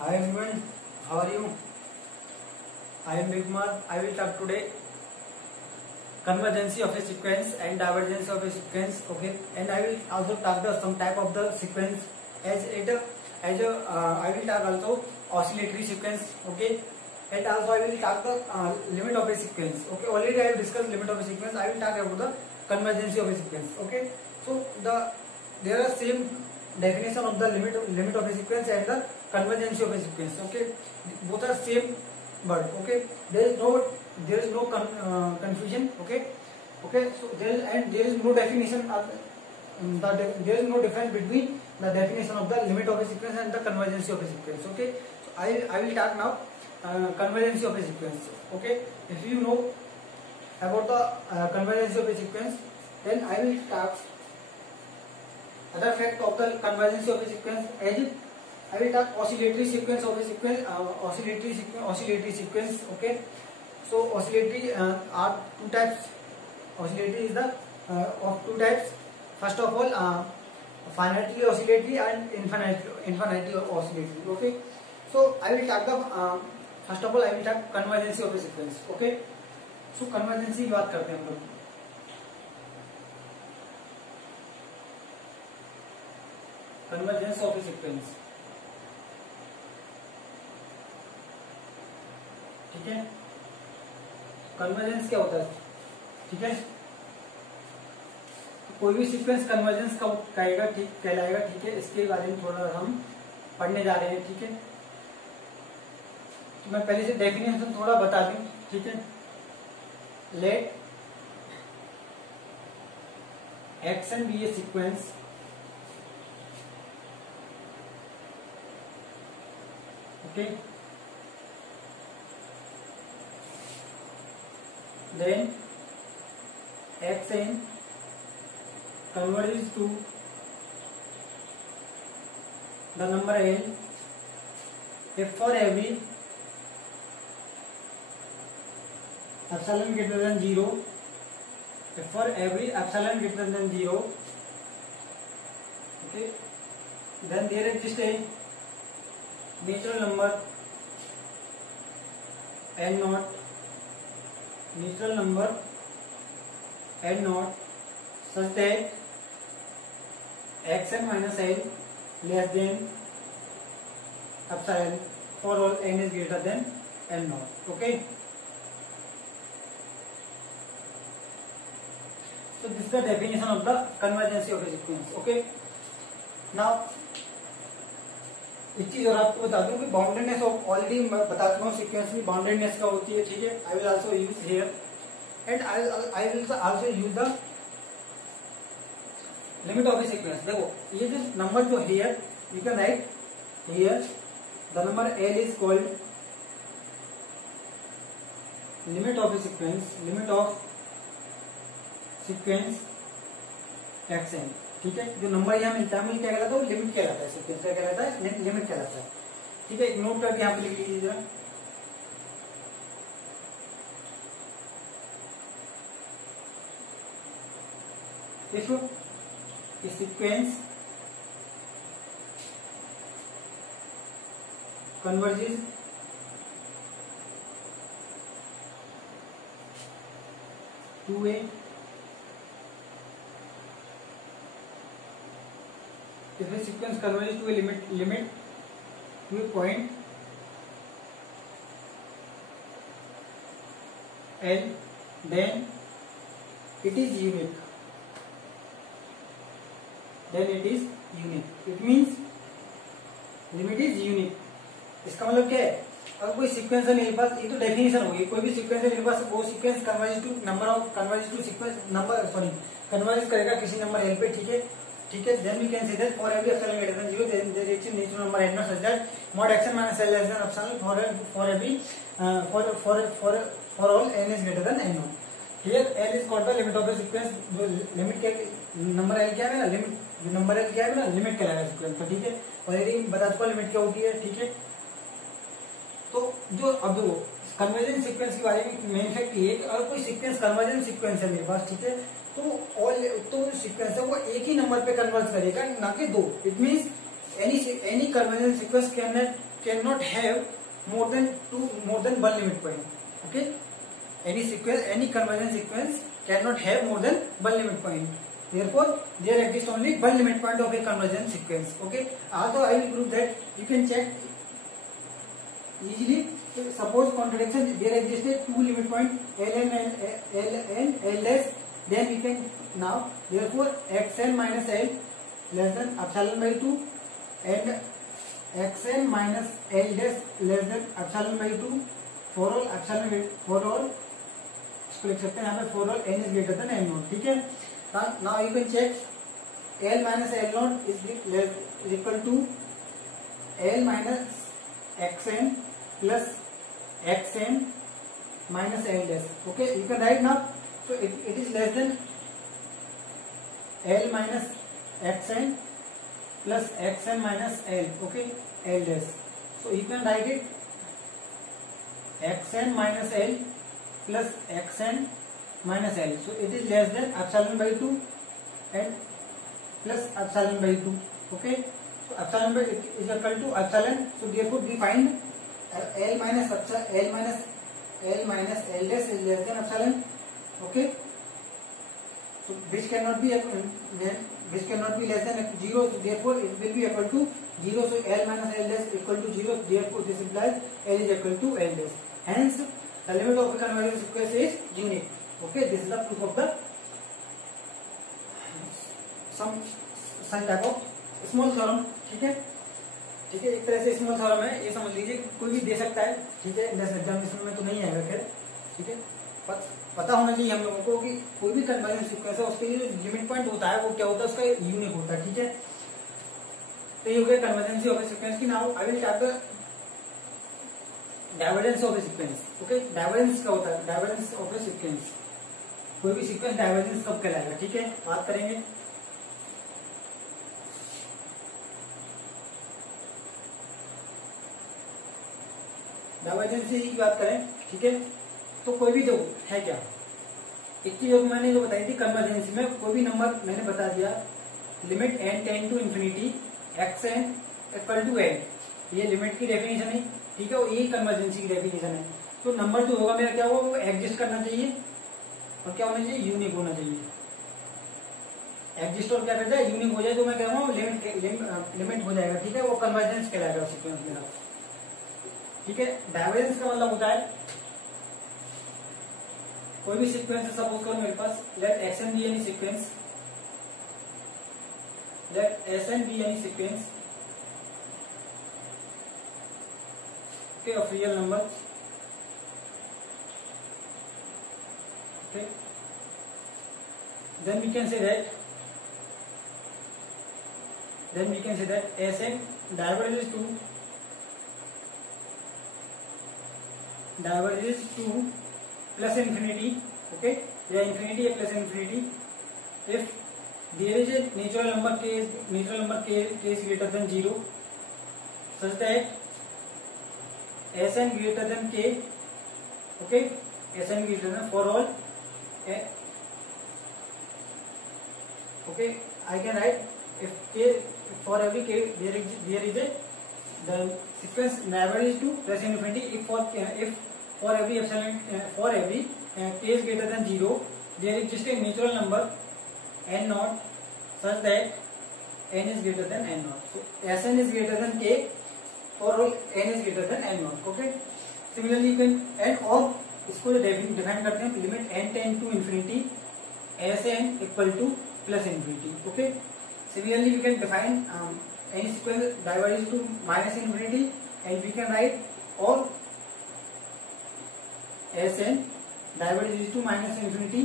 Hi everyone, how are you? I am Bigmar. I will talk today convergency of a sequence and divergence of a sequence. Okay, and I will also talk the some type of the sequence I will talk also oscillatory sequence. Okay, and also I will talk the limit of a sequence. Okay, already I have discussed limit of a sequence. I will talk about the convergency of a sequence. Okay, so there are same definition of the limit of a sequence and the convergency of a sequence. Okay, both are same word. Okay, there is no confusion. Okay, so there is no definition of there is no difference between the definition of the limit of a sequence and the convergency of a sequence. Okay, so I will talk now convergency of a sequence. Okay, if you know about the convergency of a sequence, then I will talk other fact of the convergency of a sequence. As I will talk oscillatory sequence of a sequence, oscillatory sequence. Okay, so oscillatory are two types. Oscillatory is the of two types. First of all, finitely oscillatory and infinitely oscillatory. Okay, so I will talk the first of all I will talk convergency of a sequence. Okay, so convergency की बात करते हैं हम लोग. Convergence of a sequence. ठीक है, convergence क्या होता है? ठीक है, तो कोई भी सीक्वेंस कन्वर्जेंस का कहलाएगा. ठीक है, इसके बारे में थोड़ा हम पढ़ने जा रहे हैं. ठीक है, तो मैं पहले से डेफिनेशन थोड़ा बता दूं. ठीक है, late action B A sequence okay, then xn converges to the number n if for every epsilon greater than 0, if for every epsilon greater than 0, okay, then there exists a natural number n naught, natural number n naught such that xn minus n less than epsilon for all n is greater than n naught. Okay, so this is the definition of the convergency of a sequence. Okay, now एक चीज और आपको बता दूं कि boundedness of already मैं बता चुका हूँ सीक्वेंस में बाउंडेडनेस का होती है. ठीक है, I will also use here and I will also use the limit of A sequence. देखो ये जो नंबर जो here you can write here the number L is called limit of A sequence, limit of sequence xn. ठीक है, जो number यहाँ मिलता है क्या कहलाता है? लिमिट कहलाता है. सीक्वेंस क्या कहलाता है? लिमिट कहलाता है. ठीक है, एक नोट करके यहाँ पे लिख लीजिए जरा. देखो ये sequence converges to a if a sequence converges to a limit to a point L, then it is unique. It means limit is unique. इसका मतलब क्या है? अगर कोई सीक्वेंस है मेरे पास, ये तो डेफिनेशन होगी. कोई भी सीक्वेंस है मेरे पास, वो सीक्वेंस कन्वर्ज करेगा किसी नंबर एल पे. ठीक है, then we can say that for every epsilon greater than 0 then there is a natural number n naught such that mod xn minus l less than epsilon for every for all n is greater than n naught. Here l is called the limit of a sequence. जो limit क्या number l क्या है ना, limit जो number l क्या है ना, limit कहलाएगा सीक्वेंस का. ठीक है, ऑलरेडी बता चुका लिमिट क्या होती है. ठीक है, तो जो अब जो कन्वर्जेंट सीक्वेंस के बारे में मेन फैक्ट ये है कि अगर कोई सीक्वेंस कन्वर्जेंट सीक्वेंस है मेरे पास. ठीक है, तो सीक्वेंस है वो एक ही नंबर पे कन्वर्ज करेगा, ना कि दो. It means any convergent sequence can not have more than one limit point. Okay, any convergence sequence cannot have more than one limit point. Therefore there exists only one limit point of a convergence sequence. Okay, also I will prove that you can check easily. Suppose contradiction, there existed two limit point L and L dash, then we can now therefore xn minus L less than epsilon by 2 and xn minus L dash less than epsilon by 2 for all इसको लिख सकते हैं यहाँ पे for all n is greater than n naught. ठीक है, now you can check L minus L naught is equal to L minus xn plus xn minus L dash. Okay, you can write now. So it is less than L minus xn plus xn minus L. Okay, L dash. So you can write it xn minus L plus xn minus L. So it is less than epsilon by 2 and plus epsilon by 2. Okay, so epsilon by is equal to epsilon. So therefore we find L minus L dash is less than epsilon. Okay, so which cannot be less than 0. So therefore it will be equal to 0. So L minus L dash equal to 0. Therefore this implies L is equal to L dash. Hence the limit of a convergence sequence is unique. Okay, this is the proof of the some type of small theorem. ठीक है, एक तरह से small theorem है, ये समझ लीजिए, कोई भी दे सकता है. ठीक है, एग्जामिनेशन में तो नहीं आएगा खैर. ठीक है, पता होना चाहिए हम लोगों को कि कोई भी कन्वर्जेंस सीक्वेंस है उसके लिए जो लिमिट पॉइंट होता है वो क्या होता है, उसका यूनिक होता है. ठीक है, तो ये हो गया कन्वर्जेंसी ऑफ ए सीक्वेंस की. Now I will talk the divergence of A sequence. Okay, divergence क्या होता है, डाइवर्जेंस ऑफ ए सीक्वेंस, कोई भी सीक्वेंस डाइवर्जेंस कब कहलाएगा. ठीक है, बात करेंगे. डाइवर्जेंसी की बात करें. ठीक है, तो कोई भी जो है क्या, एक चीज मैंने जो बताई थी कन्वर्जेंसी में, कोई भी नंबर मैंने बता दिया limit n tend to infinity xn equal to n, ये लिमिट की डेफिनेशन है. ठीक है, वो यही कन्वर्जेंसी की डेफिनेशन है. तो नंबर जो होगा मेरा क्या होगा, वो एग्जिस्ट करना चाहिए और क्या होना चाहिए, यूनिक होना चाहिए. एग्जिस्ट और क्या करता है, यूनिक हो जाए तो मैं कह रहा हूँ लिमिट हो जाएगा. ठीक है, वो कन्वर्जेंस कहलाएगा सीक्वेंस मेरा. ठीक है, डाइवर्जेंस का मतलब होता है कोई भी सीक्वेंस है, सपोज करो मेरे पास let xn be any sequence, let Sn be any sequence okay of real numbers. Okay, then we can say that Sn diverges to plus infinity. Okay, या infinity या plus infinity if there is a natural number k is greater than 0 such that Sn greater than k. Okay, Sn greater than for all. Okay, I can write if k for every k there is a the sequence averages to plus infinity if for every epsilon for every k is greater than 0 there exists a natural number n naught such that n is greater than n naught. So Sn is greater than k for all n is greater than n naught. Okay, similarly you can and और इसको define करते हैं limit n tend to infinity Sn equal to plus infinity. Okay, similarly we can define any sequence diverges to minus infinity and we can write or Sn diverges to minus infinity.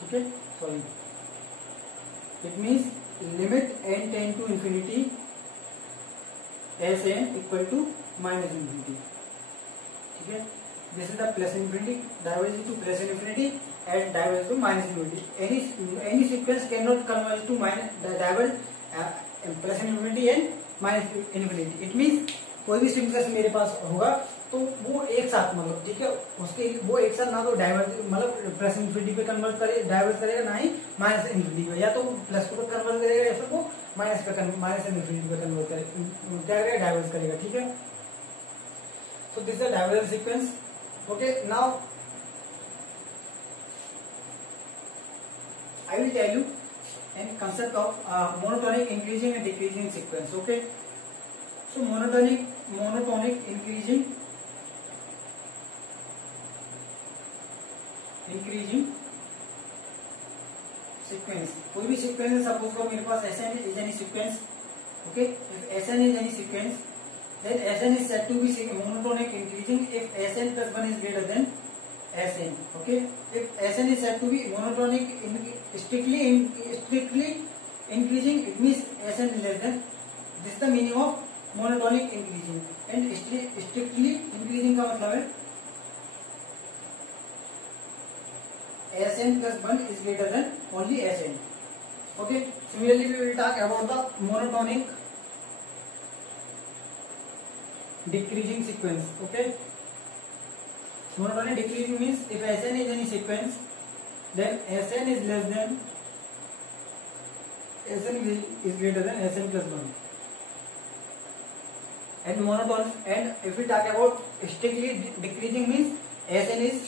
ठीक है, sorry, it means limit n tend to infinity Sn equal to minus infinity. ठीक है, this is the plus infinity diverges to plus infinity and diverges to minus infinity. Any sequence cannot converge to diverge plus infinity and minus infinity. It means कोई भी sequence मेरे पास होगा तो वो एक साथ मतलब ठीक है उसके वो एक साथ ना तो डाइवर्ज मतलब प्लस इन्फिनिटी पे कन्वर्ट करे डाइवर्ज करेगा ना ही माइनस इन्फिनिटी पे, या तो प्लस को कन्वर्ट करेगा या फिर वो माइनस इन्फिनिटी पे कन्वर्ट करेगा, डाइवर्स करेगा, ठीक है। So this is divergence sequence. Okay, now I will tell you an concept of monotonic increasing and decreasing sequence. Okay, so monotonic increasing sequence, कोई भी sequence है, suppose करो मेरे पास Sn is any sequence. Okay, if Sn is any sequence, then Sn is said to be monotonic increasing if Sn plus 1 is greater than Sn. Okay, if Sn is said to be monotonic strictly increasing, it means Sn is less than. This is the meaning of monotonic increasing. And strictly increasing का मतलब है Sn plus 1 is greater than only Sn. Okay, similarly we will talk about the monotonic decreasing sequence. Okay, monotonic decreasing means if Sn is any sequence, then Sn is less than Sn is greater than Sn plus 1. And monotonic, and if we talk about strictly decreasing means Sn is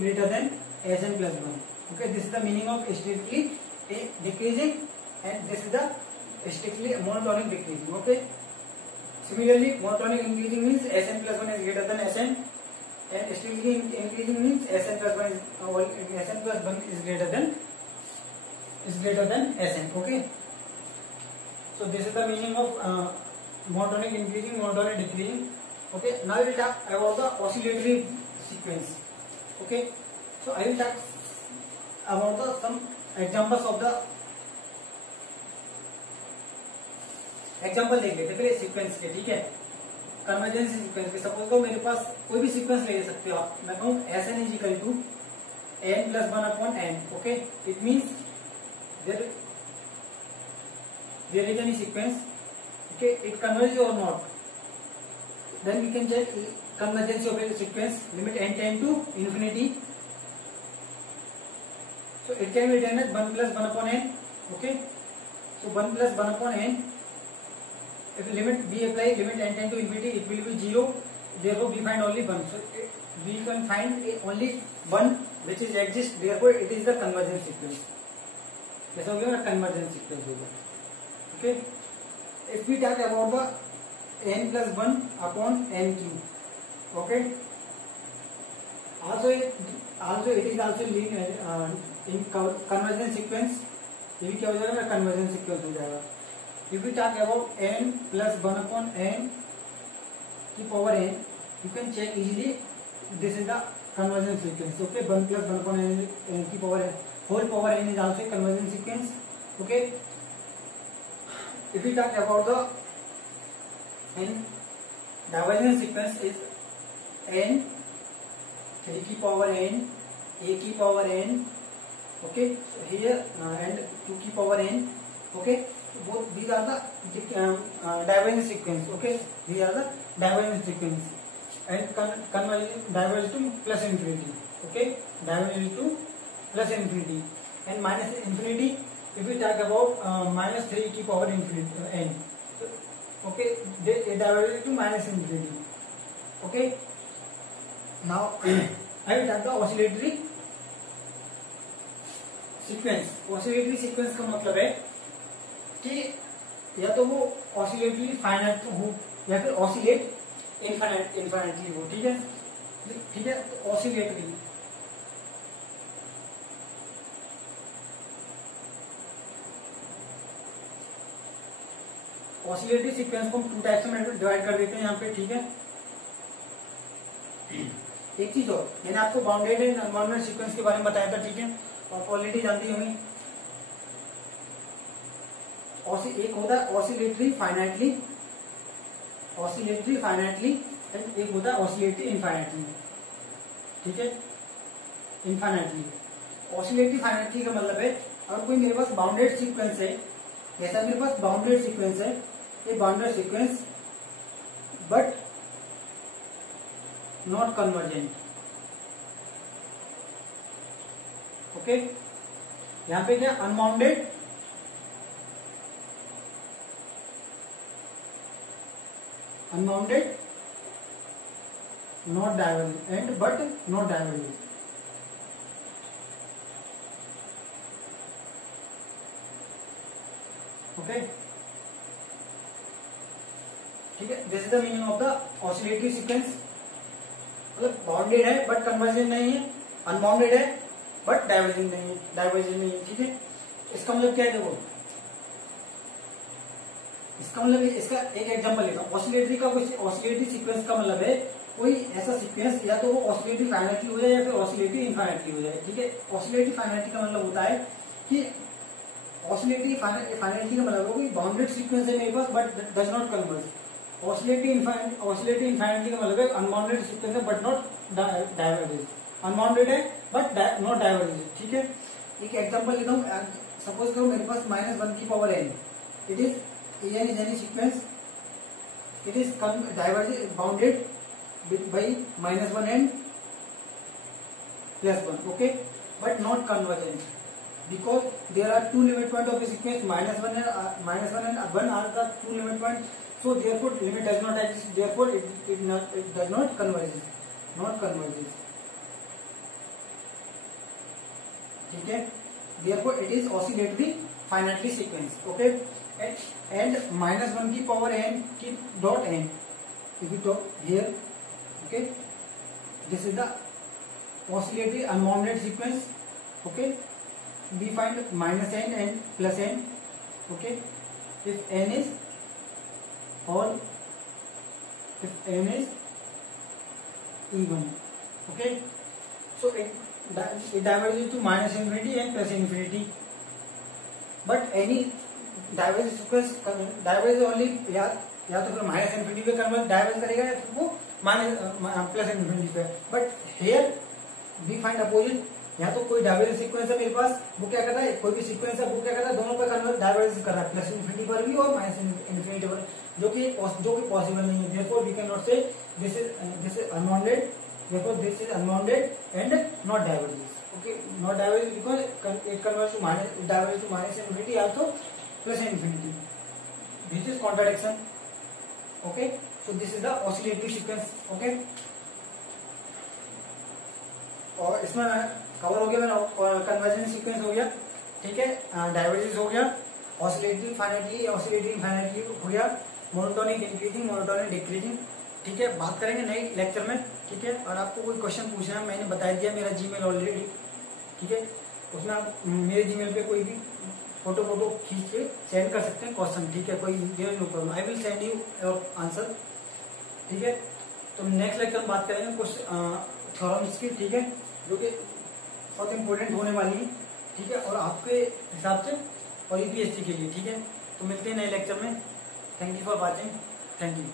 greater than Sn plus 1. Okay, this is the meaning of strictly decreasing, and this is the strictly monotonic decreasing. Okay, similarly monotonic increasing means Sn plus 1 is greater than Sn, and strictly increasing means Sn plus 1 is greater than Sn. Okay, so this is the meaning of monotonic increasing, monotonic decreasing. Okay, now we will talk about the oscillatory sequence. Okay, so I will talk about some examples of the example देख लेते पहले sequence के, ठीक है, convergence sequence के। Suppose को मेरे पास कोई भी सीक्वेंस ले सकते हो आप, मैं कहूँ Sn is equal to n plus 1 upon n. Okay, it means there is any sequence. Okay, it converges or not, then we can check convergence of a sequence limit n tend to infinity. So it can be written as 1 plus 1 upon n. Okay, so 1 plus 1 upon n, if limit be applied, limit n tend to infinity, it will be 0. Therefore we find only 1. So we can find only 1 which is exists. Therefore it is the convergence sequence. जैसा हो गया ना, convergence sequence होगा. Okay, if we talk about the n plus 1 upon n cube. Okay, also it is also in convergence sequence. ये भी क्या हो जाएगा, convergence sequence हो जाएगा. If we talk about n plus 1 upon n की power n, you can check easily. This is the convergence sequence. Okay, 1 plus 1 upon n की power n, whole power n is also a convergence sequence. Okay, if we talk about the n divergence sequence is n 3 की power n, a की power n. Okay, so here and 2 की power n. Okay, both these are the divergence sequence. Okay, these are the divergence sequence, and diverge to plus infinity. Okay, diverge to plus infinity, and minus infinity. If we talk about minus 3 की power infinity n. Okay, they diverge to minus infinity. Okay, now I will talk the oscillatory sequence. Oscillatory sequence का मतलब है कि या तो वो ऑसिलेटली finite हो या फिर ऑसिलेट इनफाइनाइटली हो. ठीक है, ठीक है, ऑसिलेटरी ऑसिलेटरी सीक्वेंस को हम 2 टाइप्स में डिवाइड कर देते हैं यहाँ पे. ठीक है, एक चीज और, मैंने आपको बाउंडेड एंड अनबाउंडेड सीक्वेंस के बारे में बताया था. ठीक है, आप ऑलरेडी जानती होंगी. एक होता है ऑसिलेटरी फाइनाइटली एंड एक होता है ऑसिलेटरी इनफाइनाइटली. ठीक है, इनफाइनाइटली. ऑसिलेटरी फाइनाइटली का मतलब है अगर कोई मेरे पास बाउंडेड सीक्वेंस है, जैसा मेरे पास बाउंडेड सीक्वेंस है, ये bounded sequence but not convergent. Okay, यहाँ पे क्या unbounded unbounded not divergent and but not divergent. Okay, ठीक है, this is the meaning of the oscillatory sequence. मतलब बाउंडेड है बट कन्वर्जेंट नहीं है, अनबाउंडेड है बट डाइवर्जेंट नहीं है, ठीक है। इसका मतलब क्या है, देखो इसका मतलब इसका एक एग्जांपल लेता हूं। ऑसिलेटरी का कुछ ऑसिलेटरी सीक्वेंस का मतलब है कोई ऐसा सीक्वेंस या तो वो ऑसिलेटरी फाइनाइटली हो जाए या फिर ऑसिलेटरी इनफाइनाइटली हो जाए, ठीक है। ऑसिलेटरी फाइनाइटली का मतलब होता है कि ऑसिलेटरी फाइनाइटली का मतलब कोई बाउंडेड सीक्वेंस है मेरे पास but does not converge. Oscillatory infinitely का मतलब है अनबाउंडेड सीक्वेंस है बट नॉट डाइवर्जेंट, अनबाउंडेड है बट नॉट डाइवर्जेंट, ठीक है। एक एग्जांपल लेता हूं, सपोज करो मेरे पास -1 की power n, it is n is any sequence, it is divergent bounded by -1 and +1, okay, but not convergent because there are two limit point of a sequence, -1 and 1 are the two limit points, so therefore limit does not exist, therefore it does not converges, ठीक है। therefore it is oscillatory finitely sequence, okay, and -1 की power n की dot n, if you talk here, okay, this is the oscillatory unbounded sequence, okay. We find -n and +n, okay, if n is even, okay, so it diverges to -infinity and +infinity, but any divergence sequence diverge only या तो फिर -infinity पे converge diverge करेगा या तो वो +infinity पे, but here we find opposite, या तो कोई डाइवर्जेंस सीक्वेंस है मेरे पास, वो क्या करता है, कोई भी सीक्वेंस है वो क्या करता है, दोनों पे कन्वर्ज डाइवर्ज कर रहा है, +infinity पर भी और -infinity पर, जो कि पॉसिबल नहीं है। Therefore we can not say this is unbounded, therefore this is unbounded and not divergence, okay, not divergence because it converge to -infinity also +infinity. This is contradiction. Okay, so this is the oscillatory sequence. Okay, और इसमें cover हो गया मेरा convergence sequence हो गया, ठीक है, divergence हो गया, ऑसिलेटरी फाइनाइटली ऑसिलेटरी इनफाइनाइटली हो गया, मोनोटोनिक इंक्रीजिंग मोनोटोनिक डिक्रीजिंग, ठीक है। बात करेंगे नए लेक्चर में, ठीक है। और आपको कोई क्वेश्चन पूछना है, मैंने बता दिया मेरा जीमेल ऑलरेडी, ठीक है, उसमें आप मेरे जीमेल पे कोई भी फोटो खींच के सेंड कर सकते हैं क्वेश्चन, ठीक है, कोई no problem, I will send you your answer, ठीक है। तो नेक्स्ट लेक्चर में बात करेंगे कुछ थ्योरम्स की, ठीक है, जो कि बहुत इंपॉर्टेंट होने वाली है, ठीक है, और आपके हिसाब से और यूपीएससी के लिए, ठीक है। तो मिलते हैं नए लेक्चर में। Thank you for watching, thank you.